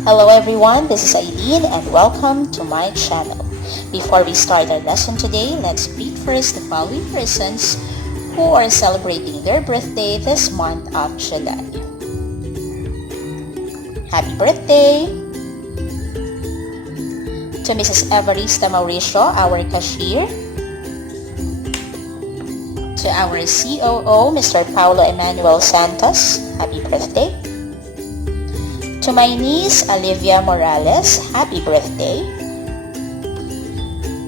Hello everyone, this is Aileen and welcome to my channel. Before we start our lesson today, let's greet first the following persons who are celebrating their birthday this month of July. Happy birthday to Mrs. Evarista Mauricio, our cashier. To our COO, Mr. Paulo Emmanuel Santos, happy birthday. To my niece, Olivia Morales, happy birthday.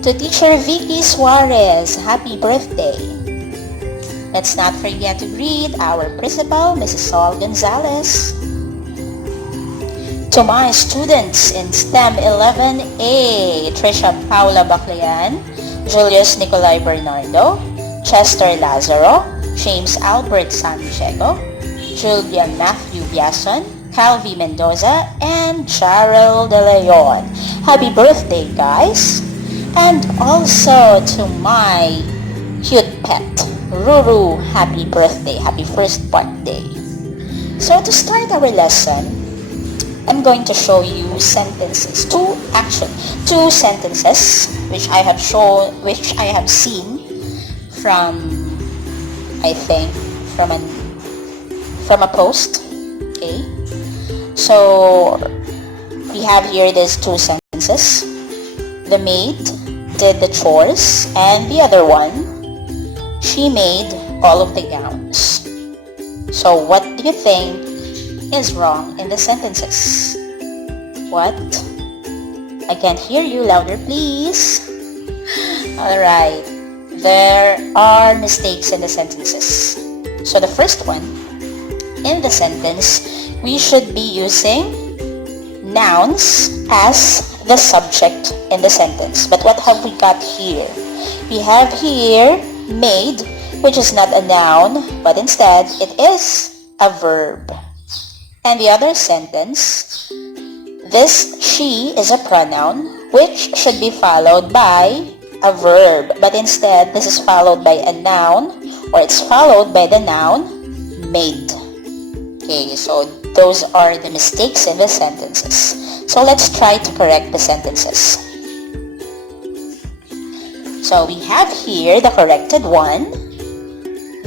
To Teacher Vicky Suarez, happy birthday. Let's not forget to greet our principal, Mrs. Sol Gonzalez. To my students in STEM 11A, Trisha Paula Baclayan, Julius Nicolai Bernardo, Chester Lazaro, James Albert Santiago, Julian Matthew Biason, Calvi Mendoza, and Charel De Leon. Happy birthday, guys! And also to my cute pet, Ruru, happy birthday, happy first birthday. So to start our lesson, I'm going to show you sentences, two sentences which I have seen from a post. Okay, so we have here these two sentences. The maid did the chores, and the other one, she made all of the gowns. So what do you think is wrong in the sentences? What? I can't hear you. Louder, please. Alright, there are mistakes in the sentences. So the first one, in the sentence, we should be using nouns as the subject in the sentence. But what have we got here? We have here made, which is not a noun, but instead it is a verb. And the other sentence, this she is a pronoun, which should be followed by a verb. But instead, this is followed by a noun, or it's followed by the noun made. Okay, so those are the mistakes in the sentences. So let's try to correct the sentences. So we have here the corrected one.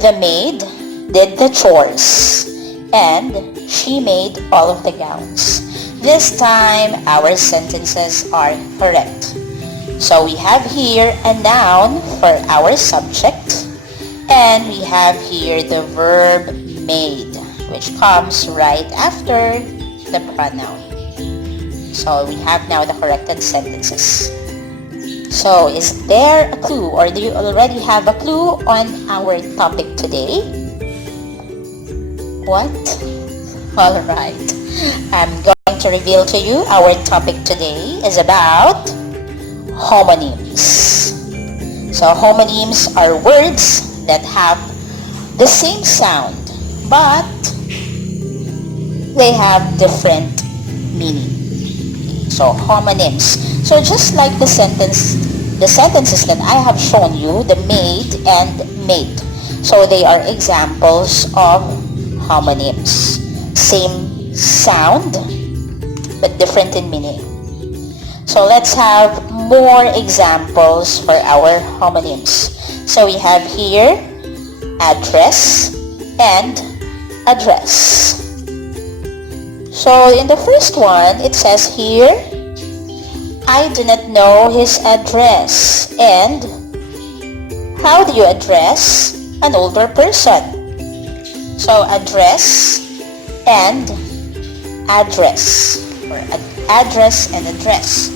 The maid did the chores, and she made all of the gowns. This time, our sentences are correct. So we have here a noun for our subject, and we have here the verb made, which comes right after the pronoun. So we have now the corrected sentences. So is there a clue, or do you already have a clue on our topic today? What? Alright, I'm going to reveal to you our topic today is about homonyms. So homonyms are words that have the same sound, but they have different meaning. So homonyms. So just like the sentences that I have shown you, the made and made. So they are examples of homonyms. Same sound, but different in meaning. So let's have more examples for our homonyms. So we have here address and address. So in the first one, it says here, I do not know his address. And how do you address an older person? So address and address, or address and address.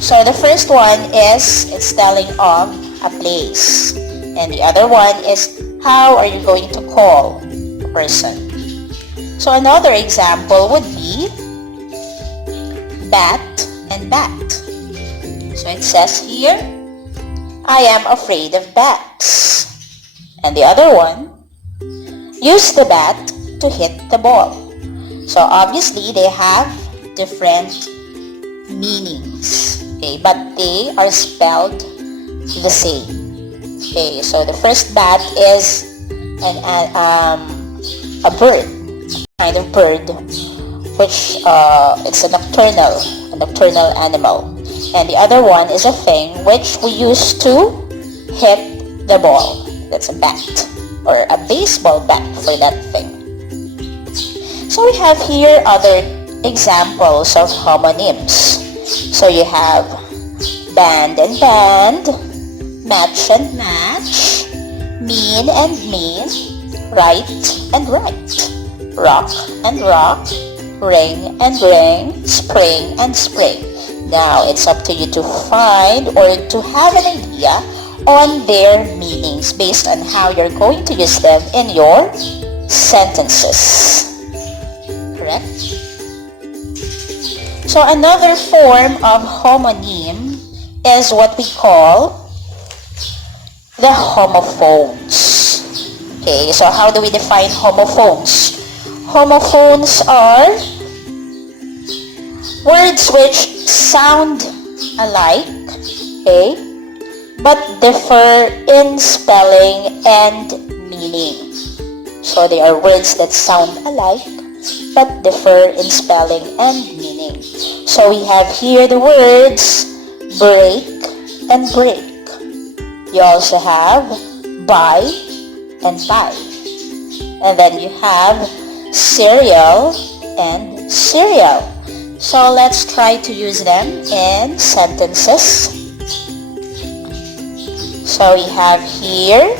So the first one is, it's telling of a place. And the other one is, how are you going to call a person? So another example would be bat and bat. So it says here, I am afraid of bats. And the other one, use the bat to hit the ball. So obviously they have different meanings, okay, but they are spelled the same. Okay, so the first bat is a bird, kind of bird, which it's a nocturnal animal. And the other one is a thing which we use to hit the ball. That's a bat or a baseball bat for that thing. So we have here other examples of homonyms. So you have band and band, match and match, mean and mean, right and right, rock and rock, ring and ring, spring and spring. Now it's up to you to find or to have an idea on their meanings based on how you're going to use them in your sentences. Correct? So another form of homonym is what we call the homophones. Okay, so how do we define homophones? Homophones are words which sound alike, okay, but differ in spelling and meaning. So they are words that sound alike but differ in spelling and meaning. So we have here the words break and break. You also have buy and buy. And then you have cereal and cereal. So let's try to use them in sentences. So we have here,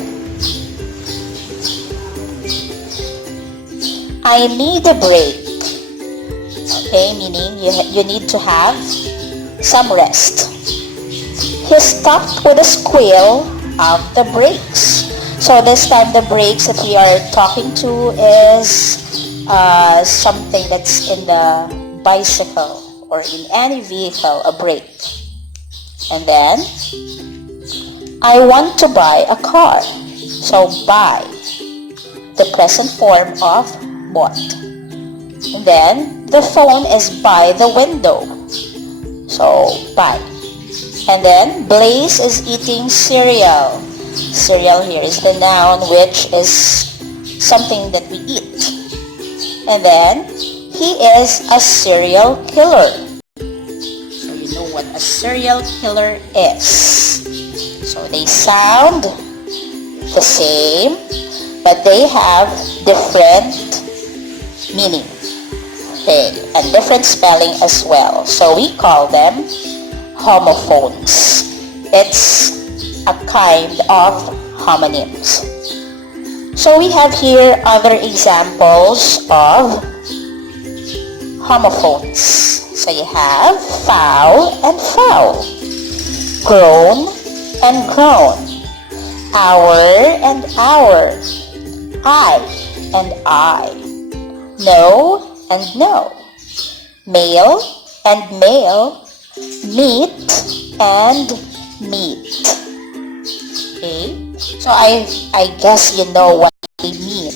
I need a break. Okay, meaning you need to have some rest. He stopped with a squeal of the brakes. So this time the brakes that we are talking to is something that's in the bicycle or in any vehicle, a brake. And then, I want to buy a car. So buy, the present form of bought. And then, the phone is by the window. So buy. And then, Blaze is eating cereal. Cereal here is the noun, which is something that we eat. And then, he is a serial killer. So you know what a serial killer is. So they sound the same, but they have different meaning. Okay, and different spelling as well. So we call them homophones. It's a kind of homonyms. So we have here other examples of homophones. So you have foul and foul, grown and grown, hour and hour, I and I, no and no, male and male, meat and meat. Okay, so I guess you know what they mean.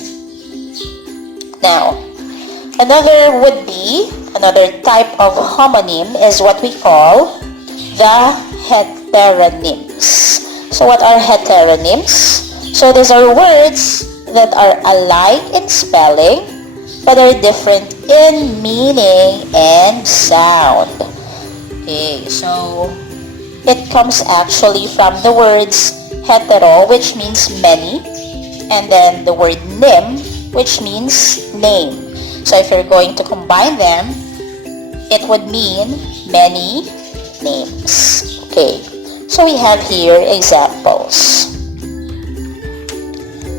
Now, another type of homonym is what we call the heteronyms. So what are heteronyms? So these are words that are alike in spelling but are different in meaning and sound. Okay, so it comes actually from the words hetero, which means many, and then the word nym, which means name. So if you're going to combine them, it would mean many names. Okay, so we have here examples.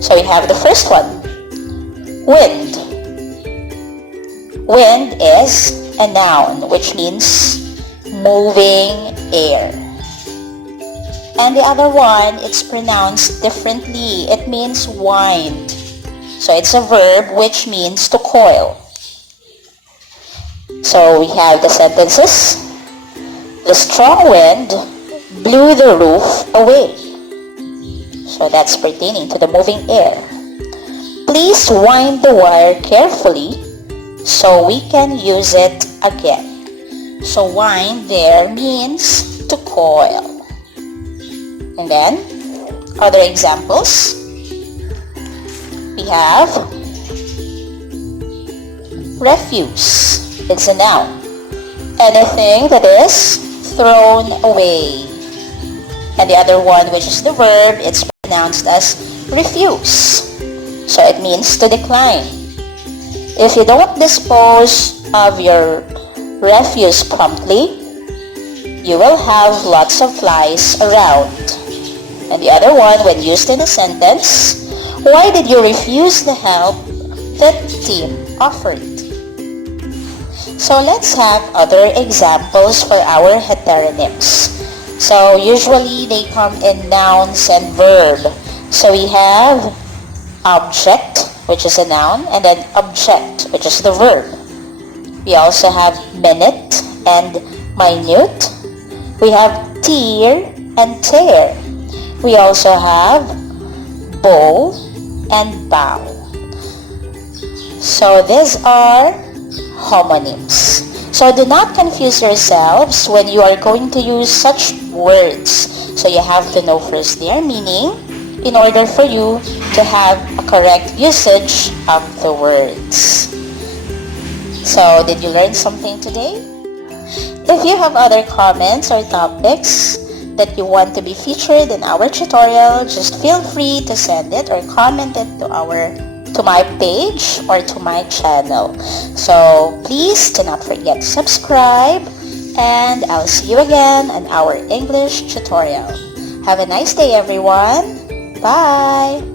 So we have the first one, wind. Wind is a noun, which means moving air. And the other one, it's pronounced differently. It means wind. So it's a verb which means to coil. So we have the sentences. The strong wind blew the roof away. So that's pertaining to the moving air. Please wind the wire carefully so we can use it again. So wind there means to coil. And then, other examples, we have refuse. It's a noun. Anything that is thrown away. And the other one, which is the verb, it's pronounced as refuse. So it means to decline. If you don't dispose of your refuse promptly, you will have lots of flies around. And the other one, when used in a sentence, why did you refuse the help that Tim offered? So let's have other examples for our heteronyms. So usually they come in nouns and verb. So we have object, which is a noun, and then object, which is the verb. We also have minute and minute. We have tear and tear. We also have bow and bow. So these are homonyms. So do not confuse yourselves when you are going to use such words. So you have to know first their meaning in order for you to have a correct usage of the words. So did you learn something today? If you have other comments or topics that you want to be featured in our tutorial, just feel free to send it or comment it to my page or to my channel. So please do not forget to subscribe, and I'll see you again on our English tutorial. Have a nice day, everyone. Bye!